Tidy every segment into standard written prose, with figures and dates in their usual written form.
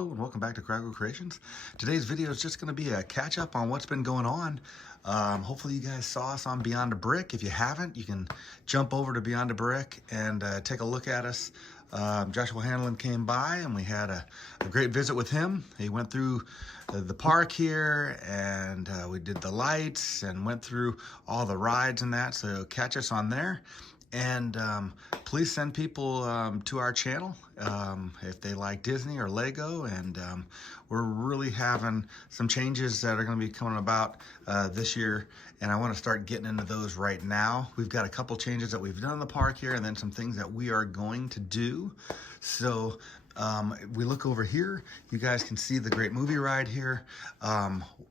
Hello and welcome back to Kragle Kreations. Today's video is just going to be a catch up on what's been going on. Hopefully you guys saw us on Beyond a Brick. If you haven't, you can jump over to Beyond a Brick and take a look at us. Joshua Hanlon came by and we had a great visit with him. He went through the park here and we did the lights and went through all the rides and that, so catch us on there. And please send people to our channel if they like Disney or Lego. And we're really having some changes that are going to be coming about this year. And I want to start getting into those right now. We've got a couple changes that we've done in the park here and then some things that we are going to do. So we look over here, you guys can see the great movie ride here.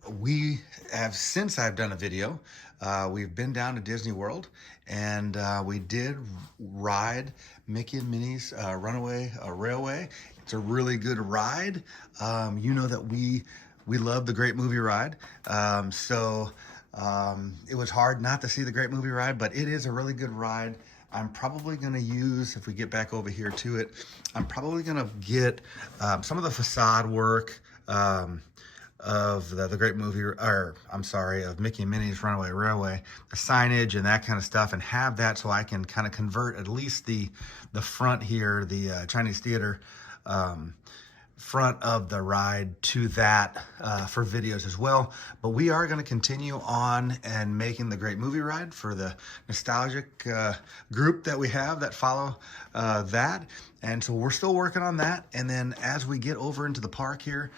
We have, since I've done a video, we've been down to Disney World and we did ride Mickey and Minnie's Runaway Railway. It's a really good ride. You know that we love the great movie ride. It was hard not to see the great movie ride, but it is a really good ride. I'm probably going to use, if we get back over here to it, I'm probably going to get some of the facade work of the great movie, or I'm sorry, of Mickey and Minnie's Runaway Railway, the signage and that kind of stuff, and have that so I can kind of convert at least the front here, the Chinese Theater front of the ride to that for videos as well. But we are going to continue on and making the great movie ride for the nostalgic group that we have that follow that. And so we're still working on that. And then as we get over into the park here,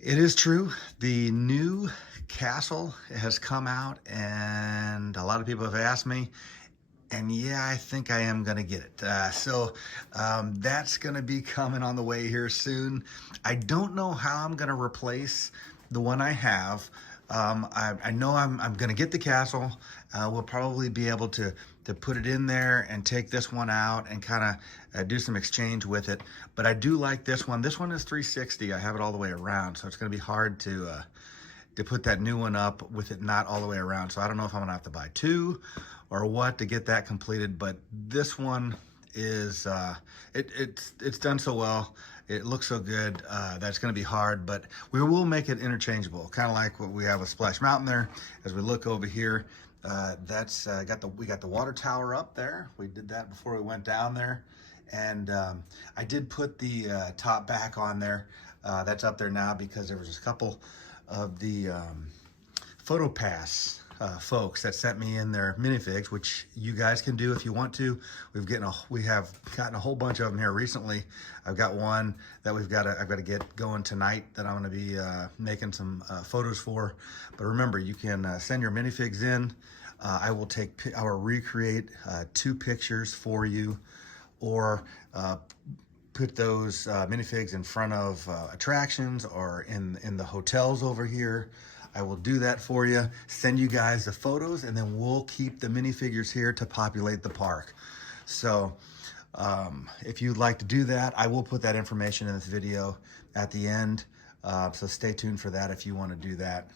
it is true, the new castle has come out and a lot of people have asked me, and yeah, I think I am going to get it. That's going to be coming on the way here soon. I don't know how I'm going to replace the one I have. I know I'm going to get the castle. We'll probably be able to put it in there and take this one out and kind of do some exchange with it. But I do like this one. This one is 360. I have it all the way around, so it's going to be hard to put that new one up with it not all the way around. So I don't know if I'm going to have to buy two or what to get that completed. But this one is it's done so well. It looks so good. That's going to be hard, but we will make it interchangeable, kind of like what we have with Splash Mountain there. As we look over here, we got the water tower up there. We did that before we went down there, and I did put the top back on there. That's up there now because there was just a couple of the PhotoPass folks that sent me in their minifigs, which you guys can do if you want to. We have gotten a whole bunch of them here recently. I've got one that I've got to get going tonight that I'm going to be making some photos for. But remember, you can send your minifigs in. I will recreate 2 pictures for you, or put those minifigs in front of attractions or in the hotels over here. I will do that for you, send you guys the photos, and then we'll keep the minifigures here to populate the park. So if you'd like to do that, I will put that information in this video at the end. So stay tuned for that if you want to do that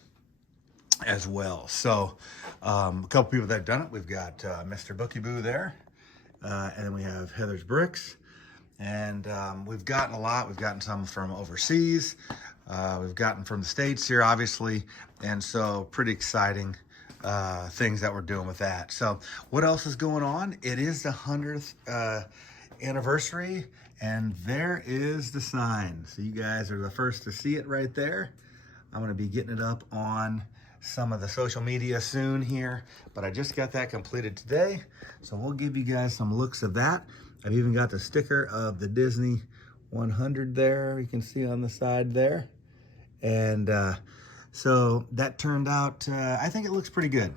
as well. So a couple people that have done it. We've got Mr. Bookie Boo there, and then we have Heather's Bricks. And we've gotten a lot. We've gotten some from overseas. We've gotten from the States here, obviously. And so pretty exciting things that we're doing with that. So what else is going on? It is the 100th anniversary, and there is the sign. So you guys are the first to see it right there. I'm going to be getting it up on some of the social media soon here, but I just got that completed today. So we'll give you guys some looks of that. I've even got the sticker of the Disney 100 there. You can see on the side there. And so that turned out, I think it looks pretty good.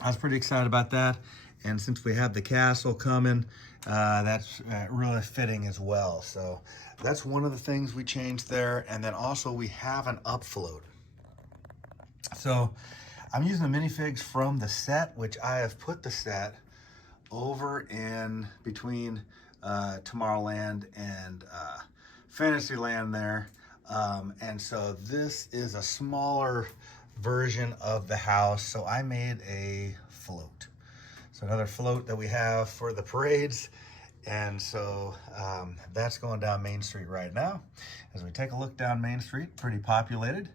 I was pretty excited about that. And since we have the castle coming, that's really fitting as well. So that's one of the things we changed there. And then also we have an upfloat. So I'm using the minifigs from the set, which I have put the set over in between Tomorrowland and Fantasyland there. And so this is a smaller version of the house. So I made a float. So another float that we have for the parades. And so that's going down Main Street right now. As we take a look down Main Street, pretty populated.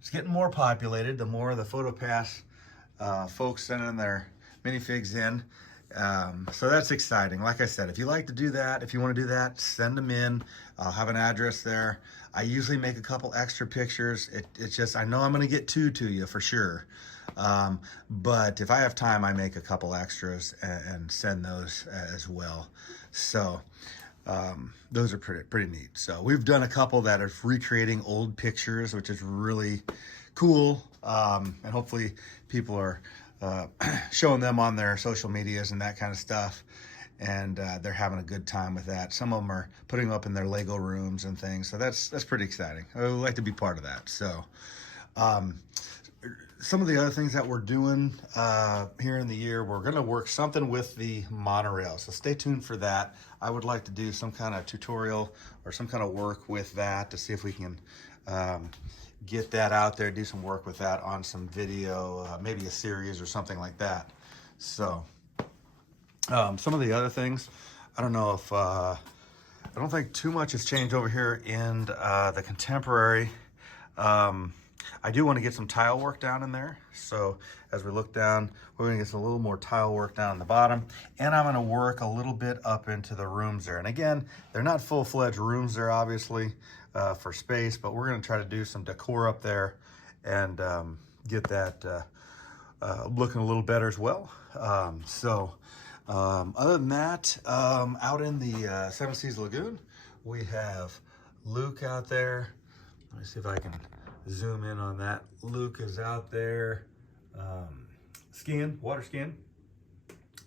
It's getting more populated the more the PhotoPass folks sending their minifigs in. So that's exciting. Like I said, if you like to do that, if you want to do that, send them in. I'll have an address there. I usually make a couple extra pictures. It's just, I know I'm going to get two to you for sure. But if I have time, I make a couple extras and send those as well. So those are pretty neat. So we've done a couple that are recreating old pictures, which is really cool. And hopefully people are showing them on their social medias and that kind of stuff. And they're having a good time with that. Some of them are putting them up in their Lego rooms and things. So that's pretty exciting. I would like to be part of that. So some of the other things that we're doing here in the year, we're going to work something with the monorail. So stay tuned for that. I would like to do some kind of tutorial or some kind of work with that to see if we can get that out there, do some work with that on some video, maybe a series or something like that. So some of the other things, I don't know if, I don't think too much has changed over here in the contemporary. I do want to get some tile work down in there. So as we look down, we're going to get some a little more tile work down in the bottom. And I'm going to work a little bit up into the rooms there. And again, they're not full-fledged rooms there, obviously, for space, but we're going to try to do some decor up there and get that looking a little better as well. Other than that, out in the Seven Seas Lagoon, we have Luke out there. Let me see if I can zoom in on that. Luke is out there skiing, water skiing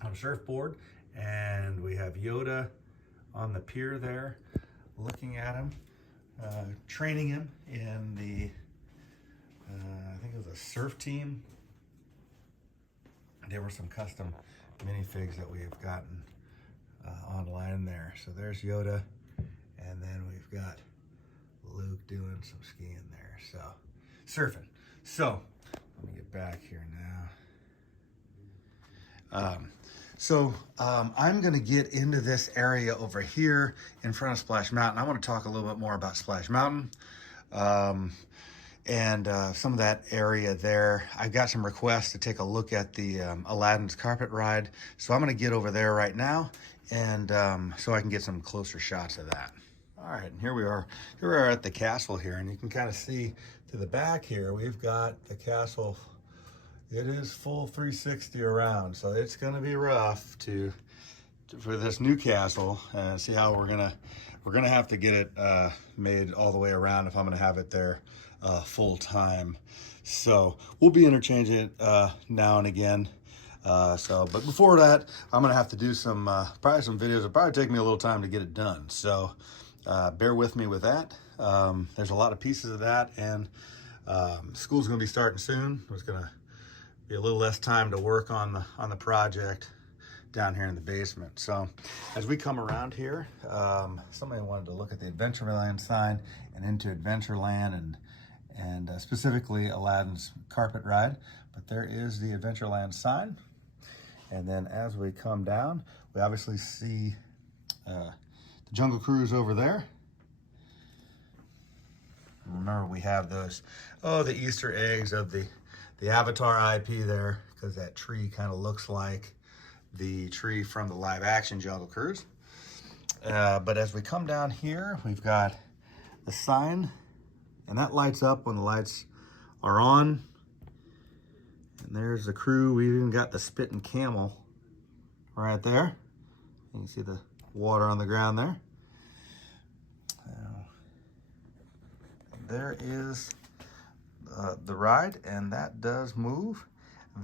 on a surfboard. And we have Yoda on the pier there, looking at him, training him in the, I think it was a surf team. There were some custom minifigs that we have gotten online there. So there's Yoda, and then we've got Luke doing some skiing there, so surfing. So let me get back here now. I'm going to get into this area over here in front of Splash Mountain. I want to talk a little bit more about Splash Mountain and some of that area there. I got some requests to take a look at the Aladdin's carpet ride, so I'm going to get over there right now, and so I can get some closer shots of that. All right, and here we are at the castle here, and you can kind of see to the back here, we've got the castle. It is full 360 around, so it's gonna be rough for this new castle. See how we're gonna have to get it made all the way around if I'm gonna have it there full time. So we'll be interchanging it now and again. But before that, I'm gonna have to do some probably some videos. It'll probably take me a little time to get it done. So bear with me with that. There's a lot of pieces of that, and school's gonna be starting soon. There's gonna be a little less time to work on the project down here in the basement. So as we come around here, somebody wanted to look at the Adventureland sign and into Adventureland and specifically Aladdin's carpet ride. But there is the Adventureland sign. And then as we come down, we obviously see the Jungle Cruise over there. Remember, we have those, the Easter eggs of the Avatar IP there, because that tree kind of looks like the tree from the live action Jungle Cruise. But as we come down here, we've got the sign, and that lights up when the lights are on. And there's the crew. We even got the spitting camel right there. You can see the water on the ground there. There is the ride, and that does move.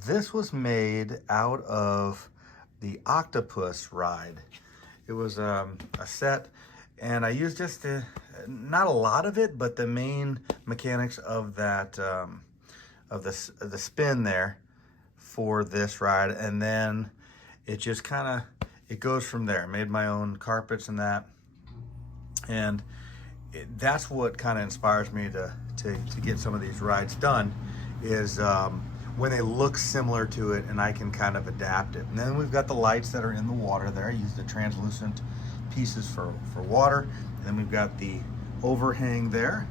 This was made out of the octopus ride. It was a set, and I used just not a lot of it, but the main mechanics of that of the spin there for this ride, and then it just kind of goes from there. Made my own carpets and that, and that's what kind of inspires me to get some of these rides done, is when they look similar to it, and I can kind of adapt it. And then we've got the lights that are in the water there. I use the translucent pieces for water. And then we've got the overhang there,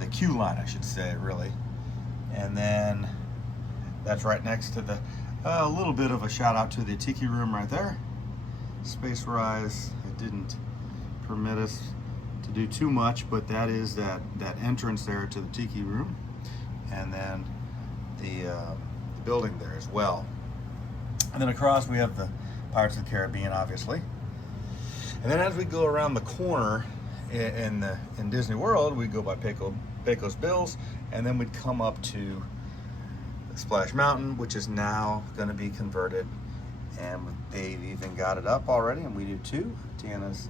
the queue line, I should say, really. And then that's right next to the, a little bit of a shout out to the tiki room right there. Space rise, it didn't permit us to do too much, but that is that entrance there to the tiki room. And then the building there as well. And then across we have the Pirates of the Caribbean, obviously. And then as we go around the corner in Disney World, we go by Pecos Bills, and then we'd come up to Splash Mountain, which is now going to be converted, and they've even got it up already, and we do too. Tiana's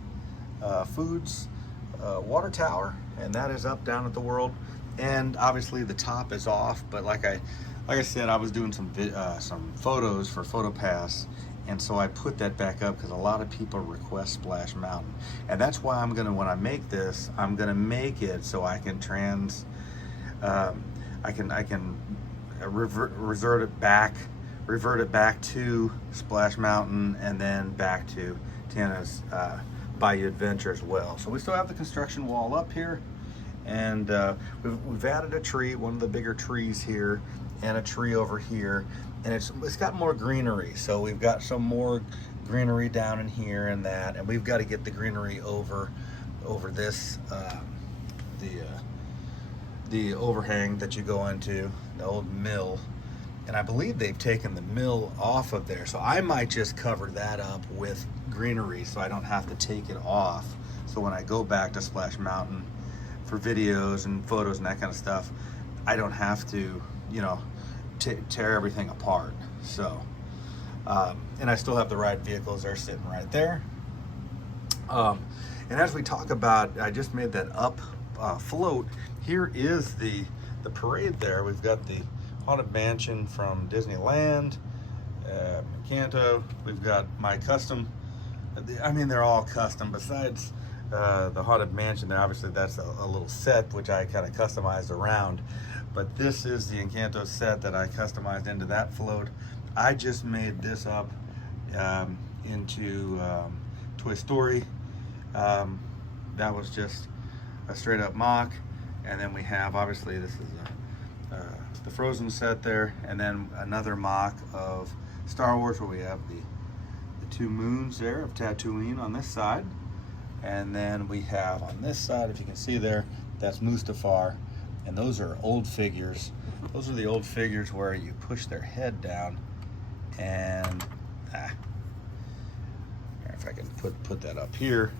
Foods water tower, and that is up down at the World. And obviously the top is off, but like I said, I was doing some photos for PhotoPass, and so I put that back up because a lot of people request Splash Mountain, and that's why I'm gonna, when I make this, I'm gonna make it so I can revert it back to Splash Mountain, and then back to Tiana's Bayou Adventure as well. So we still have the construction wall up here. And we've added a tree, one of the bigger trees here, and a tree over here, and it's got more greenery. So we've got some more greenery down in here and that, and we've got to get the greenery over this the overhang that you go into, the old mill. And I believe they've taken the mill off of there, so I might just cover that up with greenery so I don't have to take it off. So when I go back to Splash Mountain for videos and photos and that kind of stuff, I don't have to, you know, tear everything apart. So, and I still have the ride vehicles, they're sitting right there. And as we talk about, I just made that up float. Here is the parade there. We've got the Haunted Mansion from Disneyland, Encanto. We've got my custom, I mean, they're all custom besides the Haunted Mansion there. Obviously that's a little set which I kind of customized around, but this is the Encanto set that I customized into that float. I just made this up into Toy Story. That was just a straight up mock. And then we have, obviously this is the Frozen set there, and then another mock of Star Wars where we have the two moons there of Tatooine on this side. And then we have on this side, if you can see there, that's Mustafar. And those are old figures. Those are the old figures where you push their head down and, if I can put that up here.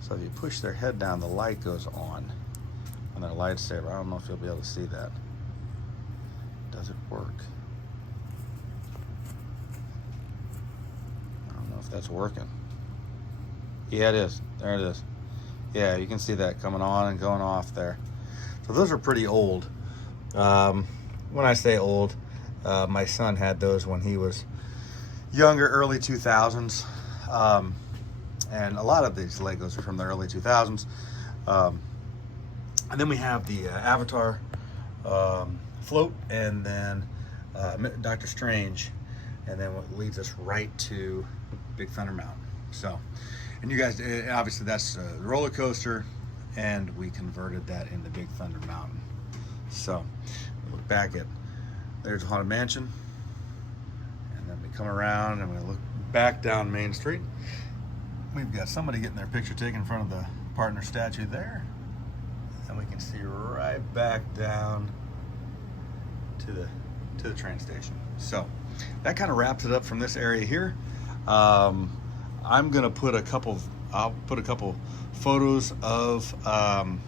So if you push their head down, the light goes on their lightsaber. I don't know if you'll be able to see that. Does it work? I don't know if that's working. Yeah, it is. There it is. Yeah, you can see that coming on and going off there. So those are pretty old. When I say old, my son had those when he was younger, early 2000s. And a lot of these Legos are from the early 2000s. And then we have the Avatar float, and then Doctor Strange, and then what leads us right to Big Thunder Mountain. So, and you guys, obviously that's a roller coaster, and we converted that into Big Thunder Mountain. So, look back at, there's a Haunted Mansion, and then we come around and we look back down Main Street. We've got somebody getting their picture taken in front of the partner statue there. And we can see right back down to the train station. So that kind of wraps it up from this area here. I'm gonna put I'll put a couple photos of the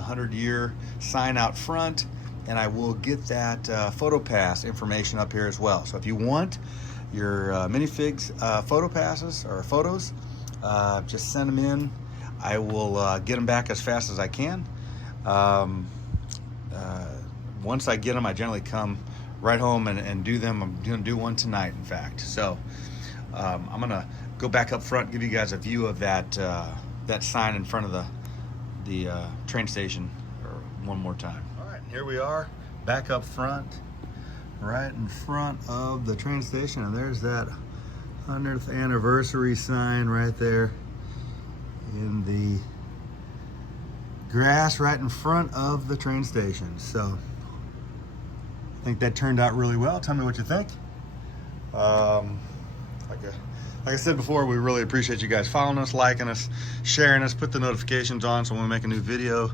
100-year sign out front, and I will get that PhotoPass information up here as well. So if you want your minifigs PhotoPasses or photos, just send them in. I will get them back as fast as I can. Once I get them, I generally come right home and do them. I'm going to do one tonight, in fact. So I'm going to go back up front, give you guys a view of that sign in front of the train station one more time. All right, here we are back up front, right in front of the train station, and there's that 100th anniversary sign right there in the grass right in front of the train station. So I think that turned out really well. Tell me what you think. Like I said before, we really appreciate you guys following us, liking us, sharing us, put the notifications on so when we make a new video,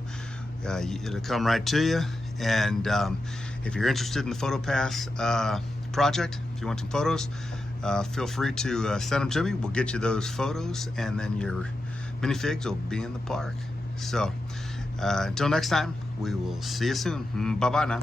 it'll come right to you. And if you're interested in the PhotoPass project, if you want some photos, feel free to send them to me. We'll get you those photos, and then your minifigs will be in the park. So until next time, we will see you soon. Bye-bye now.